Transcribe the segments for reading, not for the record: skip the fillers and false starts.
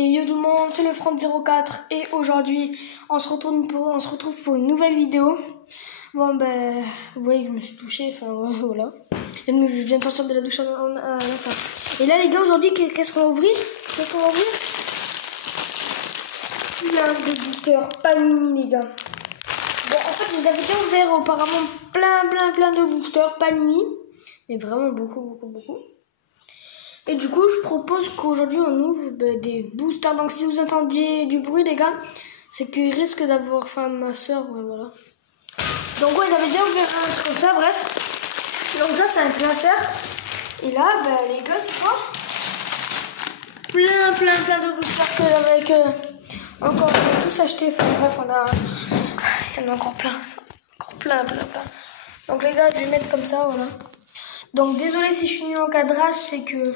Et yo tout le monde, c'est le Franck04 et aujourd'hui on se retrouve pour une nouvelle vidéo. Bon ben, vous voyez que je me suis touchée, enfin ouais, voilà. Et donc, je viens de sortir de la douche à l'instant. Et là les gars, aujourd'hui qu'est-ce qu'on va ouvrir? Plein de boosters Panini les gars. Bon en fait j'avais déjà ouvert auparavant plein de boosters Panini. Mais vraiment beaucoup. Et du coup, je propose qu'aujourd'hui, on ouvre des boosters. Donc, si vous entendiez du bruit, les gars, c'est qu'il risque d'avoir faim ma soeur. Ouais, voilà. Donc, ouais, j'avais déjà ouvert un truc comme ça, bref. Donc, ça, c'est un classeur. Et là, les gars, c'est quoi? Plein de boosters que j'avais encore tous achetés. Enfin, bref, il y en a encore plein. Plein. Donc, les gars, je vais mettre comme ça, voilà. Donc, désolé si je suis nulle au cadrage, c'est que...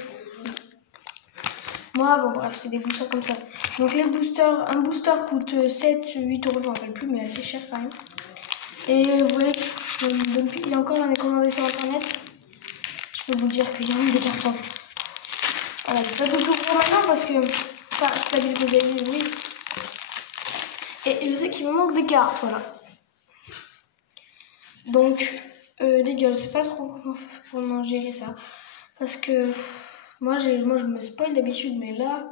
Moi, bon bref, c'est des boosters comme ça. Donc les boosters, un booster coûte 7-8 euros, je ne me rappelle plus, mais assez cher quand même. Et vous voyez, il y a encore, j'en ai commandé sur internet. Je peux vous dire qu'il y a des cartons. Voilà, je vais pas tout pour maintenant parce que... Enfin, c'est pas du tout que vous avez vu, oui. Et je sais qu'il me manque des cartes, voilà. Donc, les gars, je sais pas trop comment gérer ça. Parce que... Moi, je me spoil d'habitude, mais là...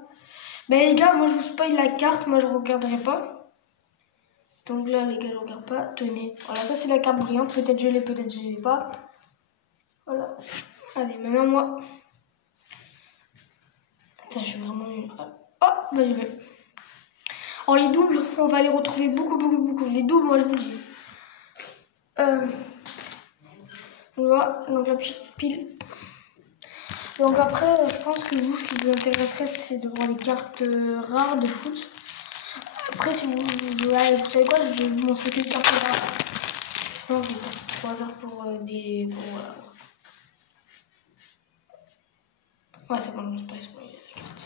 les gars, moi, je vous spoil la carte. Moi, je regarderai pas. Donc là, les gars, je regarde pas. Tenez. Voilà, ça, c'est la carte brillante. Peut-être je l'ai, peut-être je l'ai pas. Voilà. Allez, maintenant, moi... Putain, je suis vraiment nulle. Oh, j'y vais. En les doubles, on va les retrouver beaucoup. Les doubles, moi, je vous le dis. Voilà, donc la petite pile... Donc après, je pense que vous, ce qui vous intéresserait, c'est de voir les cartes rares de foot. Après, si vous savez quoi, je vais vous montrer quelques cartes rares. Sinon, je vais passer 3 heures pour des... voilà. Ouais, c'est bon, je ne vais pas spoiler la carte.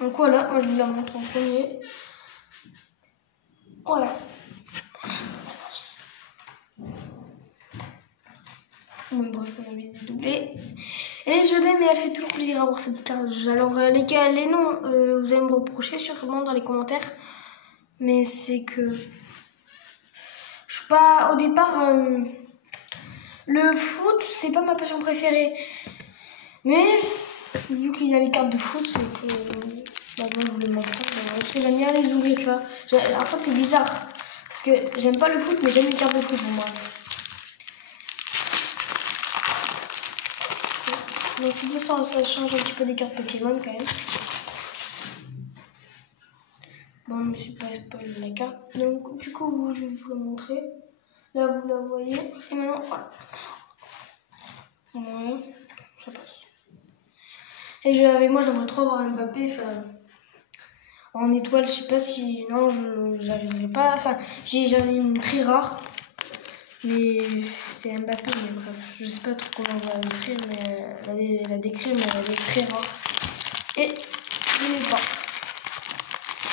Donc voilà, moi je vous la montre en premier. Voilà. C'est parti. Bon, bref, on a envie de doubler. Et je l'ai, mais elle fait toujours plaisir à voir cette carte. Alors, les noms, vous allez me reprocher sûrement dans les commentaires. Mais c'est que... Je suis pas... Au départ, le foot, c'est pas ma passion préférée. Mais, vu qu'il y a les cartes de foot, c'est que... bon, je vous les montre. Parce que j'aime bien les ouvrir, tu vois. En fait, c'est bizarre. Parce que j'aime pas le foot, mais j'aime les cartes de foot pour moi. Donc ça change un petit peu des cartes Pokémon quand même. Bon, je me suis pas spoilé la carte. Donc du coup, je vais vous la montrer. Là, vous la voyez. Et maintenant, voilà. Ouais, ça passe. Et moi, j'aimerais trop avoir un Mbappé. Enfin, en étoile, je sais pas si... Non, j'arriverai pas. Enfin, j'avais une très rare. Mais c'est Mbappé, mais bref, je sais pas trop comment on va l'écrire, mais la décrire, mais elle est très rare. Et je l'ai pas.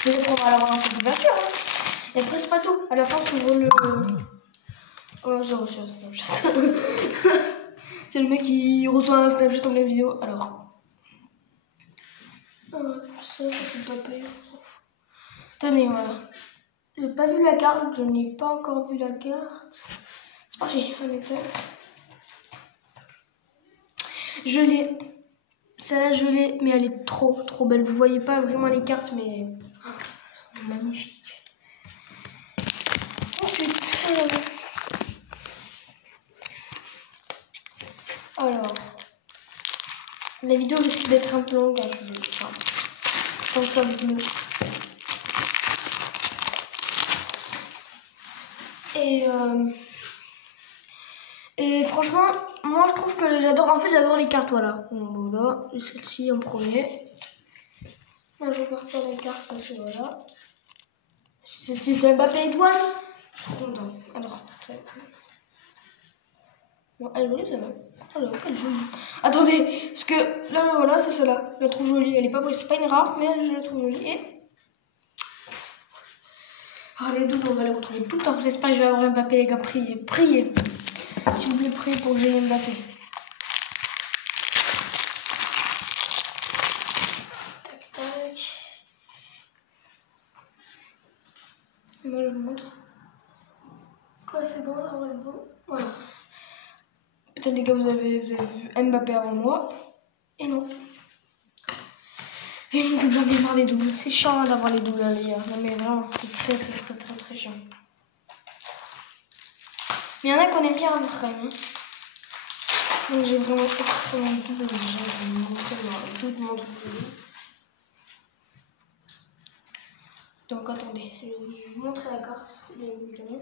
Peut-être qu'on va l'avoir dans cette ouverture. Hein. Et après, c'est pas tout. À la fin, on ouvre le. Oh, j'ai reçu un Snapchat. C'est le mec qui reçoit un Snapchat en pleine vidéo. Alors. Ça c'est pas payé. Tenez, voilà. J'ai pas vu la carte, je n'ai pas encore vu la carte. C'est parti, un état. Je l'ai. Celle-là, je l'ai, mais elle est trop belle. Vous voyez pas vraiment les cartes, mais c'est magnifique. Ensuite, alors, la vidéo risque d'être un peu longue. Je pense que ça va être mieux. Et franchement, moi je trouve que j'adore. En fait, j'adore les cartes. Voilà. Voilà, celle-ci en premier. Moi, je regarde pas les cartes parce que voilà. Si c'est Mbappé étoile, je suis trop content. Alors, bon, elle est jolie celle-là. Alors, elle est jolie. Attendez, parce que là, voilà, c'est celle-là. Je la trouve jolie. Elle est pas, c'est pas une rare, mais je la trouve jolie. Et. Oh, les doubles, on va les retrouver tout le temps. J'espère que je vais avoir Mbappé, les gars. Priez. S'il vous plaît, priez pour que j'ai Mbappé. moi je vous montre. Là c'est bon, alors il faut. Voilà. Peut-être les gars vous avez vu Mbappé avant moi. Et non. Et une double, j'en ai marre des doubles. C'est chiant d'avoir les doubles les gars. Non mais vraiment, c'est très chiant. Mais il y en a qu'on aime bien avoir quand même. Donc j'ai vraiment extrêmement de doubles. Je vais vous montrer tout mon double. Donc attendez, je vais vous montrer la carte, bien évidemment.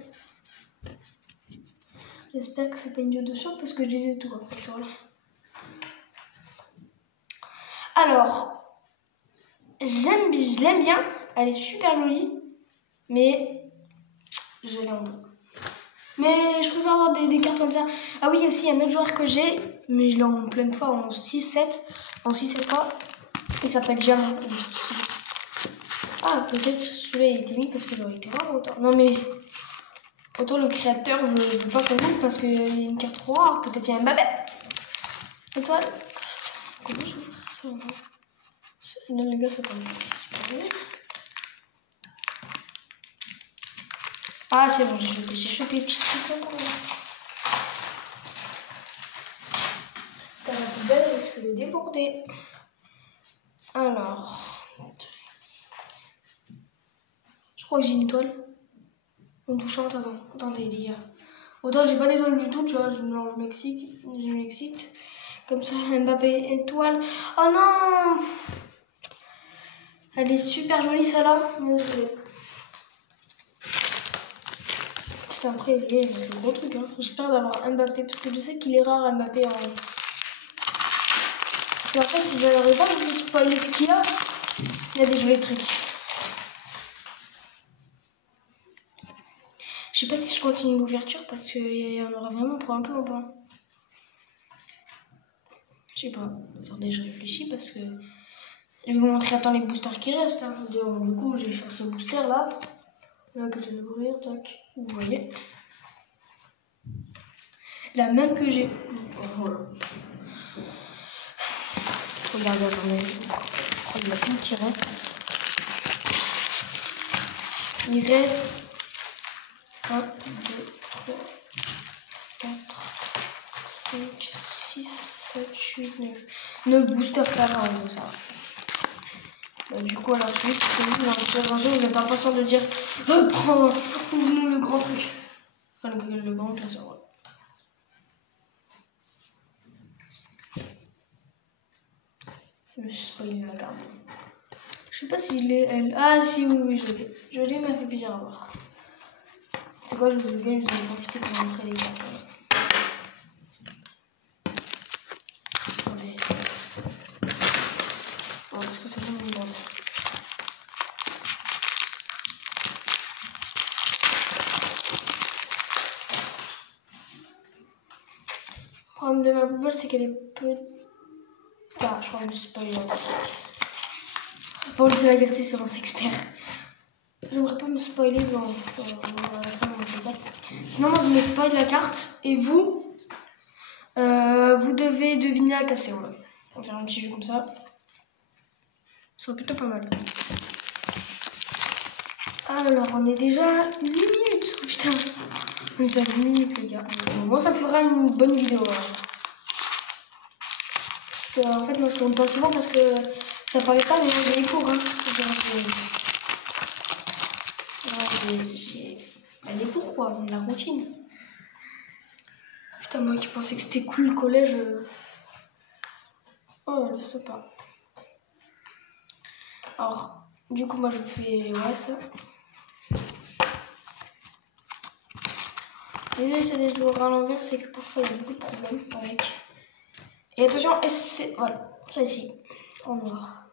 J'espère que c'est pas une vidéo de choc parce que j'ai tout en fait. Voilà. Alors, je l'aime bien, elle est super jolie, mais je l'ai en dos. Mais je préfère avoir des cartes comme ça. Ah oui, aussi, il y a un autre joueur que j'ai, mais je l'ai en pleine fois, en 6-7. En 6-7 fois. Il s'appelle Diamant. Ah, peut-être celui-là il était mis parce qu'il aurait été rare autant. Non, mais autant le créateur ne veut pas qu'on joue parce qu'il y a une carte trop rare. Peut-être il y a un Mbappé. Étoile. Comment je vais faire ça? Là, les gars, ça peut être super bien. Ah, c'est bon, j'ai chopé les petites trucs encore. La poubelle risque de déborder. Alors. Je crois que j'ai une étoile. En touchant, attendez les gars. Autant j'ai pas d'étoile du tout, tu vois, je m'excite. Comme ça, Mbappé étoile. Oh non! Elle est super jolie celle-là. Putain, après, il est le gros truc. Hein. J'espère d'avoir Mbappé parce que je sais qu'il est rare Mbappé en. Parce qu'en fait, je n'arrive pas à vous spoiler ce qu'il y a. Il y a des jolis trucs. Je sais pas si je continue l'ouverture parce qu'il y en aura vraiment pour un peu longtemps. Je sais pas. Attendez, je réfléchis parce que je vais vous montrer les boosters qui restent. Hein. Du coup, je vais faire ce booster là. Là que je vais ouvrir, tac. Vous voyez. La même que j'ai. Voilà. Regardez, attendez. Je crois qu'il y en a une qui reste. Il reste 1, 2, 3, 4, 5, 6, 7, 8, 9. 9 boosters, ça va, en gros, ça va. Bah, du coup, à la suite, c'est vous, vous êtes impatient de dire ouvre-nous le grand truc. Enfin, le grand classeur, ouais. Je me suis spoilé la carte. Je sais pas s'il est elle. Ah, si, oui, je l'ai. Je l'ai, mais elle fait plaisir à voir. C'est quoi, je vais profiter pour vous montrer les cartes. Attendez. Oh, parce que c'est vraiment une bande. Le problème de ma poubelle, c'est qu'elle est petite. Ah, je crois que je me suis pas eu. Pour laisser la gâcher, c'est mon expert. J'aimerais pas me spoiler dans la fin de mon poubelle. Sinon, moi, je me spoil la carte. Et vous, vous devez deviner la casser. Ouais. On va faire un petit jeu comme ça. Ça serait plutôt pas mal. Alors, on est déjà 8 minutes. Oh, putain. On est à 8 minutes, les gars. Moi, ça fera une bonne vidéo. Hein. Parce que, en fait, moi, je tourne pas souvent parce que ça paraît pas, mais j'ai les cours. Hein. Les cours, quoi. La routine. Putain, moi qui pensais que c'était cool le collège. Oh, je sais pas. Alors, du coup, moi, je fais ça. Déjà, c'est des joueurs à l'envers, c'est que parfois il y a beaucoup de problèmes avec. Et attention, c'est. Voilà, ça ici, en noir.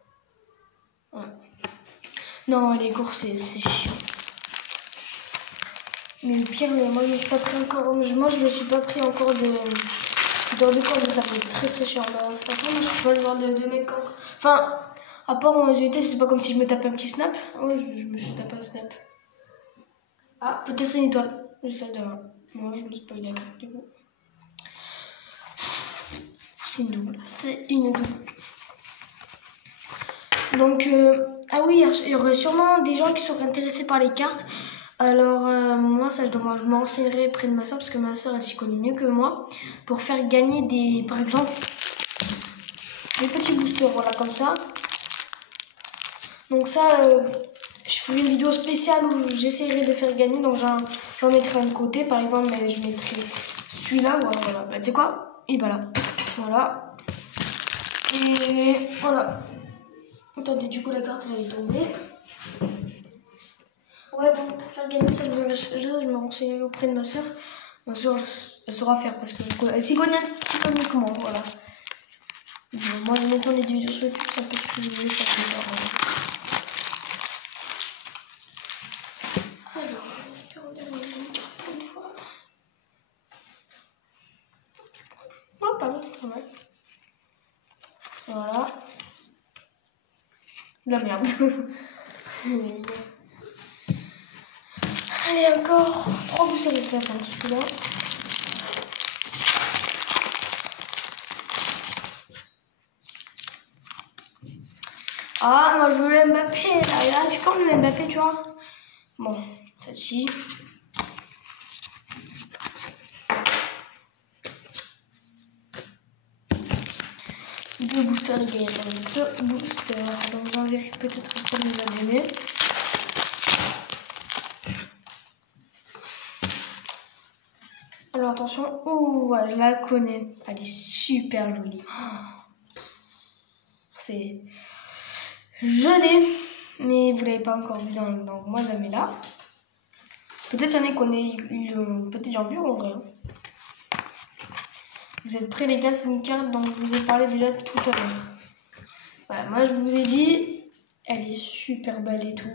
Voilà. Non, les cours, c'est chiant. Mais le pire, moi, je me suis pas pris encore. Moi, je me suis pas pris encore de cours, mais ça fait très chiant. Bah, franchement, moi, je suis pas le genre de mec. Enfin, à part en SVT, c'est pas comme si je me tapais un petit snap. Ouais, je me suis tapé un snap. Ah, peut-être une étoile. Je sais demain. Moi, je me spoil la carte du coup. C'est une double. C'est une double. Donc, ah oui, il y aurait sûrement des gens qui seraient intéressés par les cartes. Alors, moi, ça, je m'enseignerai près de ma soeur parce que ma soeur, elle s'y connaît mieux que moi. Pour faire gagner des, par exemple, des petits boosters, voilà, comme ça. Donc ça, je ferai une vidéo spéciale où j'essaierai de faire gagner. Donc j'en mettrai un de côté, par exemple, mais je mettrai celui-là, voilà. Bah, tu sais quoi? Et voilà. Voilà. Et voilà. Attendez, du coup, la carte, elle est tombée. Ouais, bon, pour faire gagner ça, je me renseigne auprès de ma soeur. Ma soeur, elle saura faire parce qu'elle s'y connaît que moi, voilà. Bon, moi, maintenant, les vidéos sur YouTube, ça peut être que je voulais faire. Alors, j'espère qu'on a une carte pour une fois. Oh, pardon, pas mal. Voilà. De la merde. Allez, encore 3 boosters de classe dans celui-là. Ah, moi je veux le Mbappé là. Et là, tu quand le Mbappé, tu vois. Bon, celle-ci. Deux boosters, les gars. Deux boosters. Donc j'en vérifie peut-être un peu mes abonnés. Alors attention. Oh, ouais, je la connais. Elle est super jolie. C'est. Je l'ai. Mais vous l'avez pas encore vu dans. Donc moi je la mets là. Peut-être y'en a qu'on est. Peut-être j'en en vrai. Hein. Vous êtes prêts les gars, c'est une carte dont je vous ai parlé déjà tout à l'heure. Voilà, moi je vous ai dit, elle est super belle et tout,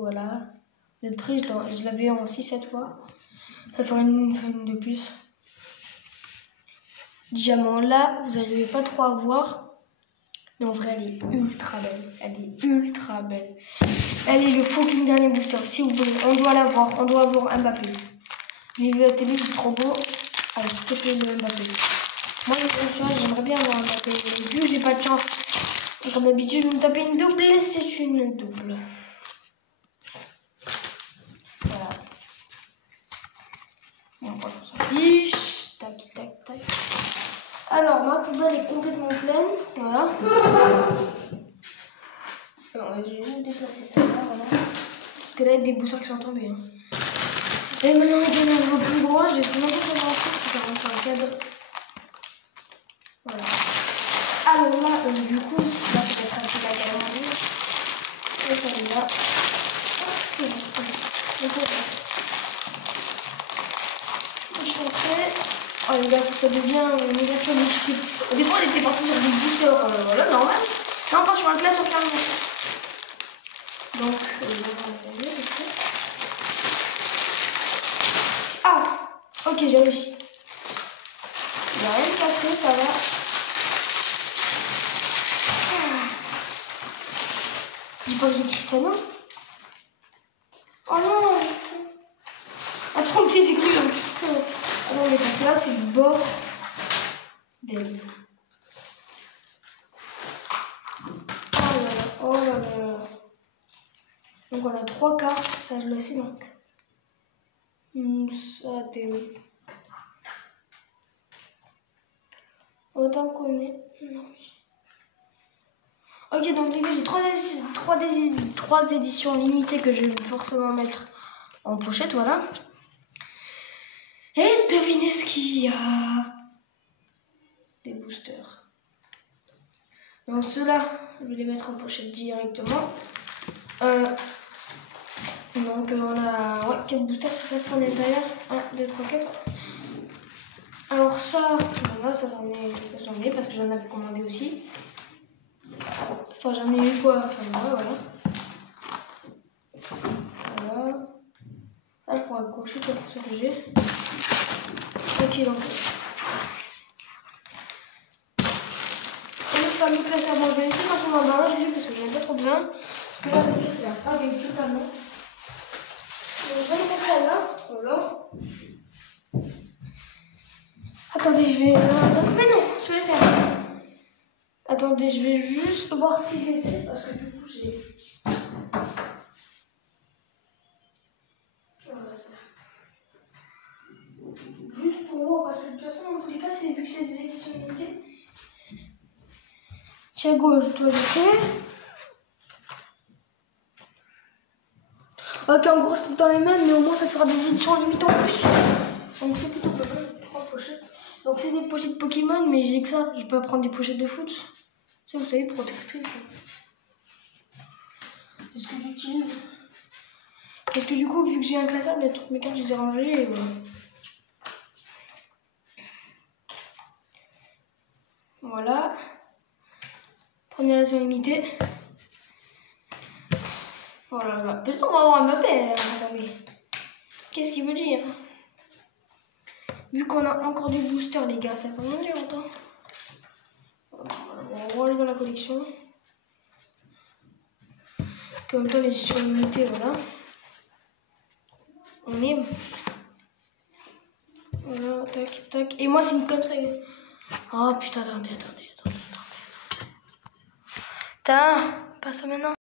voilà. Vous êtes prêts, je l'avais en 6-7 fois. Ça ferait une de plus. Diamant là, vous n'arrivez pas trop à voir. Mais en vrai, elle est ultra belle. Elle est ultra belle. Elle est le fucking dernier booster. Si vous voulez, on doit l'avoir. On doit avoir Mbappé. J'ai vu la télé, c'est trop beau. Allez, s'il te plaît, le Mbappé. Moi, j'aimerais bien avoir un Mbappé. Mais vu que j'ai pas de chance, et comme d'habitude, me taper une double, c'est une double. Voilà. Et on s'en fiche. Tac, tac, tac. Alors, ma poubelle est complètement pleine. Voilà. Alors, je vais juste déplacer ça là, voilà. Parce que là, il y a des boussards qui sont tombés. Hein. Et maintenant, il y en a un plus gros. Je sais même pas si ça va rentrer, si ça rentre dans le cadre. Voilà. Alors là, du coup, là, c'est peut-être un peu la galère. Et ça est là. Je suis rentrée. Oh les gars, ça devient méga difficile. Au début, on était parti sur des boosters, voilà, normal. Là, on part sur un classe sur carrément. Donc, ah, ok, j'ai réussi. Il n'a rien cassé, ça va. J'ai pas que j'ai Cristiano. Oh non. Attends, j'ai cru dans Cristiano. Ah non, mais parce que là, c'est le bord d'elle. Oh là là. Donc on a 3 cartes, ça je le sais donc. Ça t'es. Autant qu'on est. Non. Ok, donc les gars, j'ai 3 éditions limitées que je vais forcément mettre en pochette, voilà. Et devinez ce qu'il y a. Des boosters. Donc ceux-là, je vais les mettre en pochette directement. Donc on a 4 boosters, c'est ça qu'on est derrière. 1, 2, 3, 4. Alors ça, voilà, ça j'en ai parce que j'en avais commandé aussi. Enfin j'en ai eu quoi, enfin voilà. Voilà. Ça je pourrais cocher pour ce que j'ai. Ok donc. Le fameux classeur, bon je vais laisser quand on va dans là, j'ai vu parce que j'aime pas trop bien. Parce que là le classeur a pas gagné totalement. Donc je vais mettre ça là, voilà. Attendez, je vais. Mais non, je vais faire. Attendez, je vais juste voir si je les sais parce que du coup j'ai. Pied gauche, doigt de pied. Ok, en gros, c'est tout le temps les mêmes, mais au moins ça fera des éditions limitées en plus. Donc c'est plutôt pas mal. 3 pochettes. Donc c'est des pochettes Pokémon, mais j'ai que ça. Je peux pas prendre des pochettes de foot. Ça, vous savez, protectrice. C'est ce que j'utilise. Parce que du coup, vu que j'ai un classeur, mais toutes mes cartes, je les ai rangées et voilà. Voilà. Première édition limitée. Voilà, là. Peut-être on va avoir un Mbappé. Attendez. Qu'est-ce qu'il veut dire? Vu qu'on a encore des boosters, les gars, ça peut moins durer longtemps. Voilà, on va aller dans la collection. Comme toi, les éditions limitées, voilà. On est. Voilà, tac, tac. Et moi, c'est une comme ça. Oh putain, attendez. Putain, pas ça maintenant.